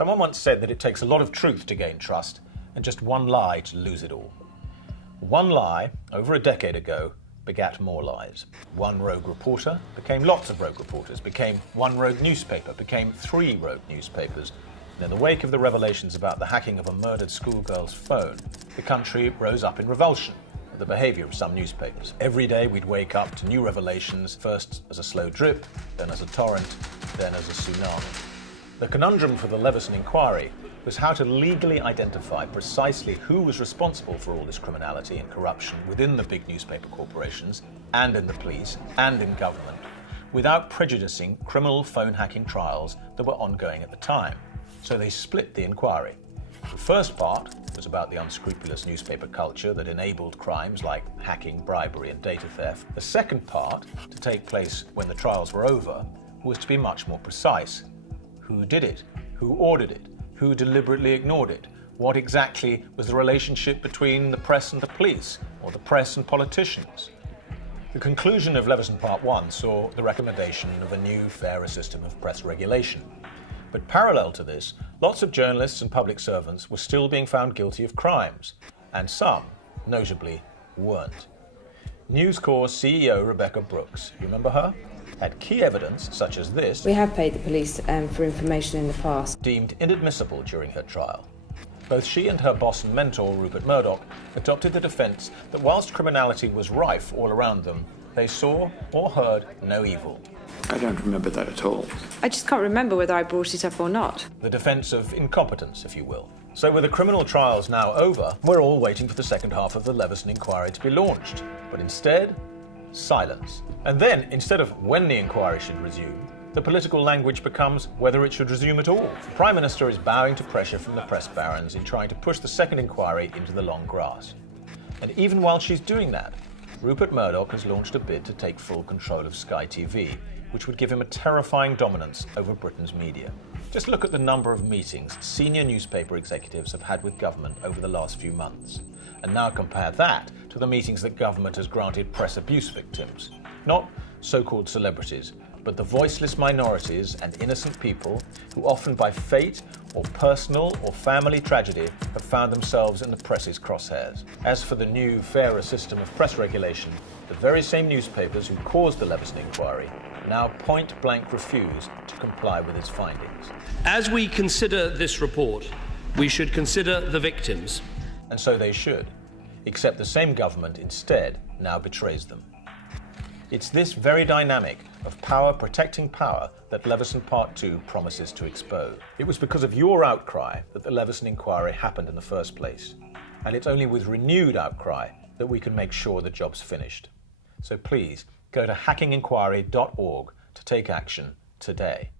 Someone once said that it takes a lot of truth to gain trust and just one lie to lose it all. One lie, over a decade ago, begat more lies. One rogue reporter became lots of rogue reporters, became one rogue newspaper, became 3 rogue newspapers. And in the wake of the revelations about the hacking of a murdered schoolgirl's phone, the country rose up in revulsion at the behaviour of some newspapers. Every day we'd wake up to new revelations, first as a slow drip, then as a torrent, then as a tsunami. The conundrum for the Leveson Inquiry was how to legally identify precisely who was responsible for all this criminality and corruption within the big newspaper corporations and in the police and in government, without prejudicing criminal phone hacking trials that were ongoing at the time. So they split the inquiry. The first part was about the unscrupulous newspaper culture that enabled crimes like hacking, bribery and data theft. The second part, to take place when the trials were over, was to be much more precise. Who did it? Who ordered it? Who deliberately ignored it? What exactly was the relationship between the press and the police, or the press and politicians? The conclusion of Leveson Part 1 saw the recommendation of a new, fairer system of press regulation. But parallel to this, lots of journalists and public servants were still being found guilty of crimes, and some, notably, weren't. News Corps CEO Rebecca Brooks, you remember her? Had key evidence, such as this, We have paid the police for information in the past. deemed inadmissible during her trial. Both she and her boss and mentor, Rupert Murdoch, adopted the defence that whilst criminality was rife all around them, they saw or heard no evil. I don't remember that at all. I just can't remember whether I brought it up or not. The defence of incompetence, if you will. So with the criminal trials now over, we're all waiting for the second half of the Leveson Inquiry to be launched. But instead, silence. And then, instead of when the inquiry should resume, the political language becomes whether it should resume at all. The Prime Minister is bowing to pressure from the press barons in trying to push the second inquiry into the long grass. And even while she's doing that, Rupert Murdoch has launched a bid to take full control of Sky TV, which would give him a terrifying dominance over Britain's media. Just look at the number of meetings senior newspaper executives have had with government over the last few months. And now compare that to the meetings that government has granted press abuse victims. Not so-called celebrities, but the voiceless minorities and innocent people who often by fate or personal or family tragedy have found themselves in the press's crosshairs. As for the new, fairer system of press regulation, the very same newspapers who caused the Leveson Inquiry now point-blank refuse to comply with its findings. As we consider this report, we should consider the victims. And so they should, except the same government instead now betrays them. It's this very dynamic of power protecting power that Leveson Part 2 promises to expose. It was because of your outcry that the Leveson Inquiry happened in the first place. And it's only with renewed outcry that we can make sure the job's finished. So please, go to hackinginquiry.org to take action today.